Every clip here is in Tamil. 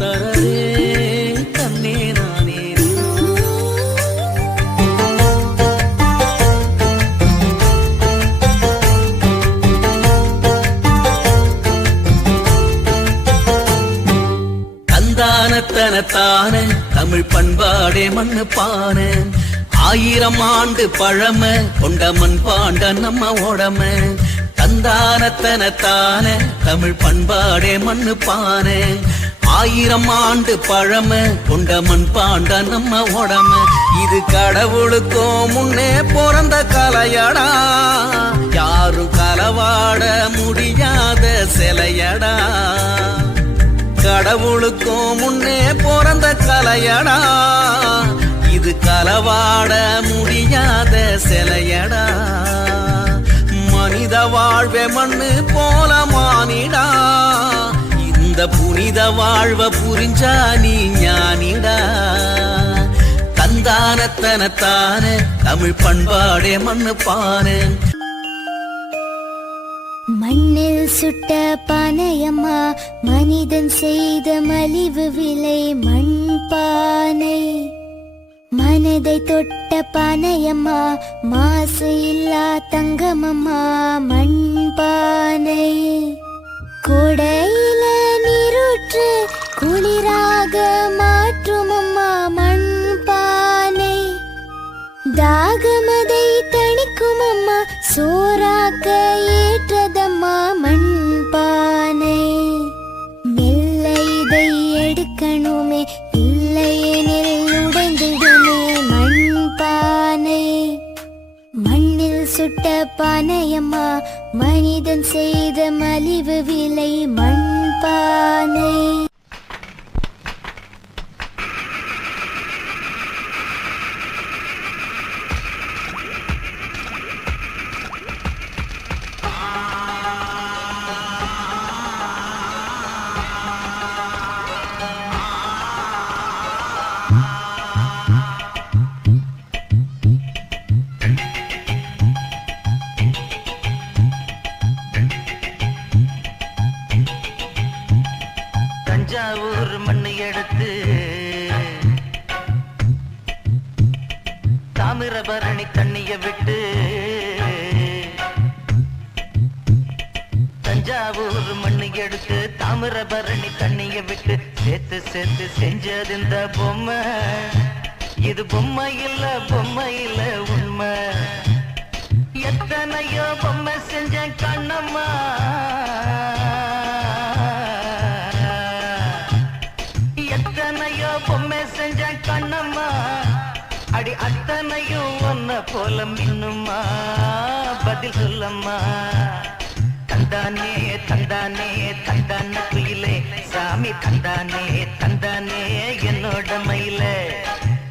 தரரே கண்ணே நானே. தந்தானத்தனத்தான தமிழ் பண்பாடே மண்ணு பான 1000 ஆண்டு பழமை கொண்ட மண் பாண்ட நம்ம உடம. தந்தானத்தனத்தான தமிழ் பண்பாடே மண்ணு பான 1000 ஆண்டு பழமை கொண்ட மண் பாண்ட நம்ம உடம. இது கடவுளுக்கும் முன்னே பிறந்த கலையடா, யாரும் களவாட முடியாத சிலையடா. கடவுளுக்கும் முன்னே பிறந்த கலையடா, இது களவாட முடியாத சிலையடா. மனித வாழ்வே மண்ணு போல மானிடா, இந்த புனித வாழ்வ புரிஞ்சா நீ ஞானிடா. தந்தானத்தனத்தான தமிழ் பண்பாடே மண்ணு பானை. மண்ணில் சுட்ட பானையம்மா மனிதன் செய்த மலிவு விலை மண் பானை. மனதை தொட்ட பானையம்மா மாசு இல்லா தங்கமம்மா மண் பானை. கொடையில நீரூற்று குளிராக மாற்றும் அம்மா மண் பானை. தாகமதை தணிக்கும் அம்மா சோறாக்க ஏற்றதம்மா மண் பானை. மெல்ல இதை எடுக்கணுமே இல்லையெனில் உடைந்திடுமே மண் பானை. மண்ணில் சுட்ட பானையம்மா மனிதன் செய்த மலிவு விலை மண் பானை. தஞ்சாவூர் மண்ணை எடுத்து தாமிரபரணி தண்ணிய விட்டு, தஞ்சாவூர் மண்ணை எடுத்து தாமிரபரணி தண்ணிய விட்டு சேர்த்து சேர்த்து செஞ்சது இந்த பொம்மை. இது பொம்மை இல்ல உண்மை. எத்தனையோ பொம்மை செஞ்ச கண்ணம்மா, எத்தனையோ பொம்மை செஞ்ச கண்ணம்மா. அடி அத்தனையும் ஒன்ன போல மின்னுமா, பதில் சொல்லம்மா. தந்தானே தந்தானே தந்தான குயிலே சாமி, தந்தானே தந்தானே என்னோட மயிலே.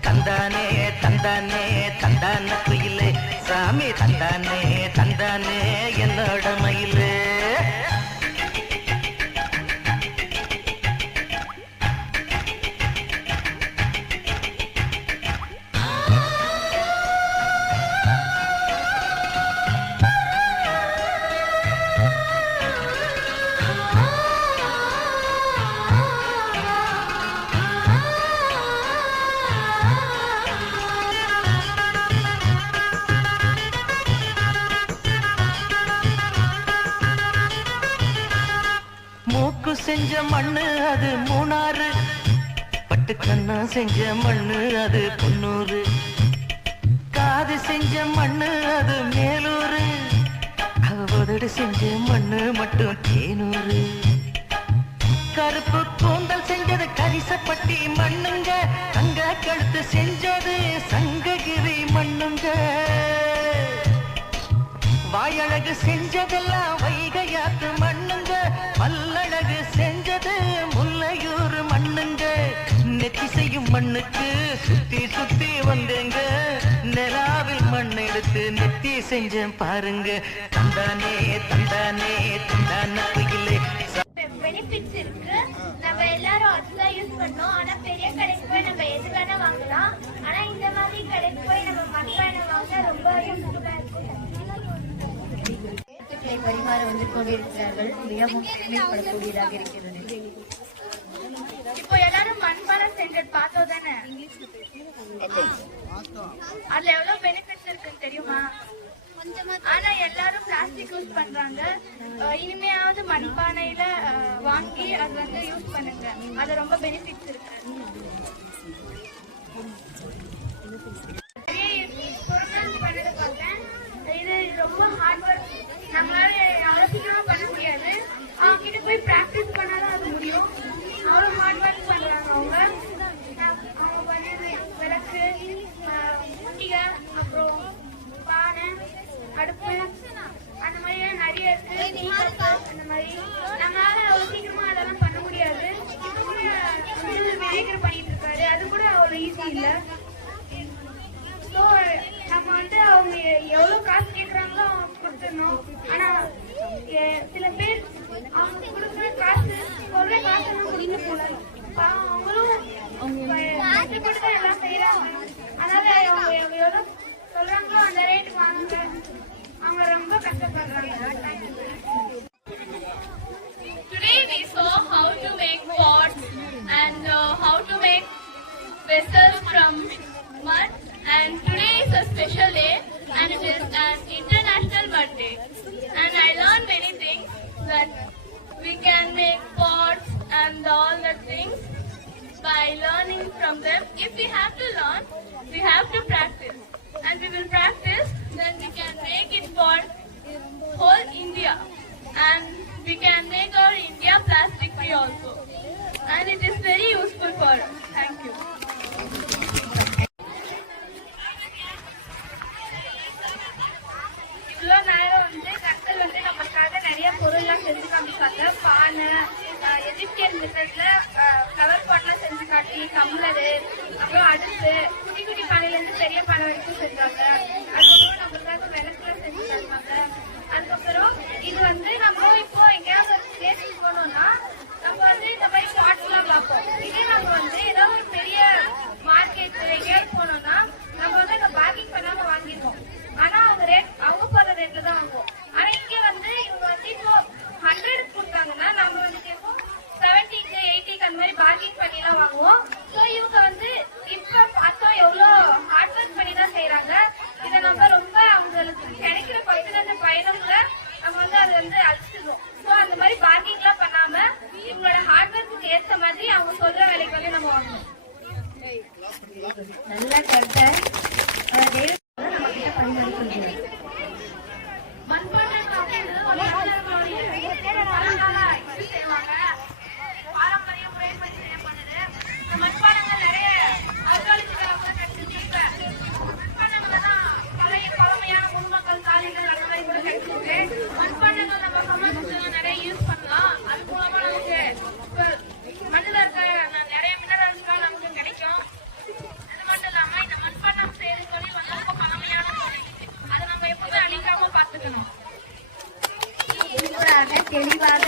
தந்தானே தந்தானே தந்தான குயிலே சாமி, தந்தானே தந்தானே என்னோட மயிலே. மூக்கு செஞ்ச மண்ணு அது மூணாறு, பட்டு கண்ணா செஞ்ச மண்ணு அது பொன்னூறு. காது செஞ்ச மண்ணு அது மேலூரு, அவதடு செஞ்ச மண்ணு மட்டும் தேனூரு. கருப்பு கூந்தல் செஞ்சது கரிசப்பட்டி மண்ணுங்க, தங்க கழுத்து செஞ்சது சங்ககிரி மண்ணுங்க. வாயழகு செஞ்சதெல்லாம் வைகையாத்து மண்ணுங்க, பல்லழகு செஞ்சது முல்லையூர் மண்ணுங்க. நெத்தி செய்யும் மண்ணுக்கு சுத்தி சுத்தி வந்தேங்க, நிலாவில் மண் எடுத்து நெத்தி செஞ்சேன் பாருங்க. தந்தானே தந்தானே தந்தான குயிலே. பெனிஃபிட்ஸ் இருக்கு, நம்ம எல்லாரும் அதுதான் யூஸ் பண்ணோம். ஆனா பெரிய கடைக்கு போய் நம்ம எது வேணா வாங்கலாம். ஆனா இந்த மாதிரி கடைக்கு போய் நம்ம மண்பானை வாங்க ரொம்ப யூஸ்ஃபுல்லா இருக்கும். பரிமாற வந்து கொண்டிருக்கிறார்கள், மிகவும் பெருமைப்படக்கூடியதாக இருக்கிறது. இப்போ அதுல எவ்வளவு பெனிஃபிட்ஸ் இருக்குன்னு தெரியுமா? ஆனா எல்லாரும் பிளாஸ்டிக் யூஸ் பண்றாங்க. இனிமையாவது மண்பானையில வாங்கி அது வந்து யூஸ் பண்ணுங்க. அது ரொம்ப பெனிஃபிட்ஸ் இருக்கு. இது ரொம்ப ஹார்ட் ஒர்க். நம்மளால அவ்வளவு சீக்கிரமா பண்ண முடியாது. அவங்க கிட்ட போய் பிராக்டிஸ் பண்ணாதான் அது முடியும். அவ்வளவு ஹார்ட் ஒர்க் பண்றாங்க அவங்க. அவங்க வந்து விளக்கு, முட்டிகை, அப்புறம் பானை, அடுப்பு அந்த மாதிரி நிறைய இருக்கு. அந்த மாதிரி நம்மளால அவ்வளவு சீக்கிரமா அதெல்லாம் பண்ண முடியாது. இப்ப கூட விவேகர் பண்ணிட்டு இருக்காரு. அது கூட அவ்வளவு ஈஸி இல்ல. ஸோ நம்ம வந்து அவங்க எவ்வளவு காசு கேட்கறாங்களோ அவங்க கொடுத்துடணும். ஆனா சில பேர் அவங்க கொடுக்குற காசு சொல்ற காசு கொடுத்து போகலாம். அவங்களும் கஷ்டப்பட்டு எல்லாம் செய்யறாங்க. அதனால அவங்க எவ்வளவு சொல்றாங்களோ அந்த ரேட்டுக்கு வாங்குங்க. அவங்க ரொம்ப கஷ்டப்படுறாங்க. Today we saw how to make pots and how to make vessels from mud, and today is a special day and it is an International Mud Day, and I learned many things that we can make pots and all the things by learning from them. If we have to learn, we have to practice, and we will practice, then we can make it for whole India, and we can make our India plastic free also, and it is very useful for us. Thank you. இவ்வளோ நேரம் வந்து கத்தல் வந்து நமக்காக நிறைய பொருள்லாம் செஞ்சு காமிச்சாங்க. பானை, எஜிப்தியன் மெத்தட்ல ஃப்ளவர் பாட்லாம் செஞ்சு காட்டி, கம்ளரு, அப்புறம் அடுப்பு, குட்டி குட்டி பானையிலேருந்து பெரிய பானை வரைக்கும் செஞ்சாங்க. அதுக்கப்புறம் நம்மளுக்காக விளக்குலாம் செஞ்சு தருவாங்க. அதுக்கப்புறம் இது வந்து நம்ம இப்போ எங்கேயாவது ஒரு பிளேஸுக்கு போனோம்னா நம்ம வந்து இந்த மாதிரி பாட்ஸ்லாம் பார்ப்போம். இதே நம்ம வந்து ஏதாவது ஒரு பெரிய மார்க்கெட் எங்கேயாவது போனோம்னா நம்ம வந்து அந்த பார்க்கிங் பண்ணாம வாங்கிருக்கோம். ஆனா அவங்க போற ரேட்ல தான் வாங்குவோம். ஆனா இங்க வந்து இவங்க வந்து இப்போ 100 கொடுத்தாங்கன்னா நம்ம வந்து இப்போ 70க்கு 80க்கு அந்த மாதிரி பார்க்கிங் பண்ணி தான் வாங்குவோம். ஸோ இவங்க வந்து இப்ப பார்த்தோம் எவ்வளோ ஹார்ட் ஒர்க் பண்ணி தான் செய்யறாங்க. இதை நம்ம ரொம்ப அவங்களுக்கு கிடைக்கிற கொஞ்ச பயணம்ல நம்ம வந்து அதை வந்து அழிச்சிடுவோம். ஸோ அந்த மாதிரி பார்க்கிங் எல்லாம் பண்ணாம இவங்களோட ஹார்ட் ஒர்க்கு ஏற்ற மாதிரி அவங்க சொல்ற வேலைக்கு வந்து நம்ம வாங்கணும். நல்ல கருத்தை பாரம்பரிய முறைப்படி செய்யப்படுது. இந்த மண்பாண்டங்கள் நிறைய அர்காலஜிக்காக கிடைச்சிருக்கு. மண்பாண்டங்கள் தான் பழமையான குடும்பங்கள், சாலைகள் அந்த மாதிரி கூட கிடைச்சிருக்கு. மண்பாண்டங்கள் நம்ம சமைச்சு நிறைய யூஸ் பண்ணலாம். அது மூலமா நமக்கு மண்ணில் இருக்க நிறைய மினரல்ஸ்லாம் நமக்கு கிடைக்கும். அது மட்டும் இல்லாம இந்த மண்பாண்டம் செய்யறது தொழில் வந்து ரொம்ப பழமையான தொழில். அதை நம்ம எப்பவுமே அழிக்காம பார்த்துக்கணும். தெளிவாக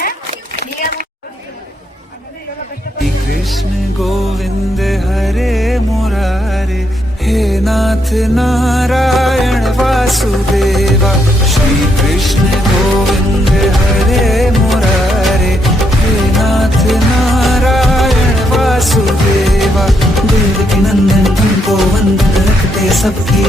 कृष्ण गोविंद हरे मुरारे हे नाथ नारायण वासुदेवा श्री कृष्ण गोविंद हरे मुरारे हे नाथ नारायण वासुदेवा देवकी नंदन तुमको वंदन रखते सबकी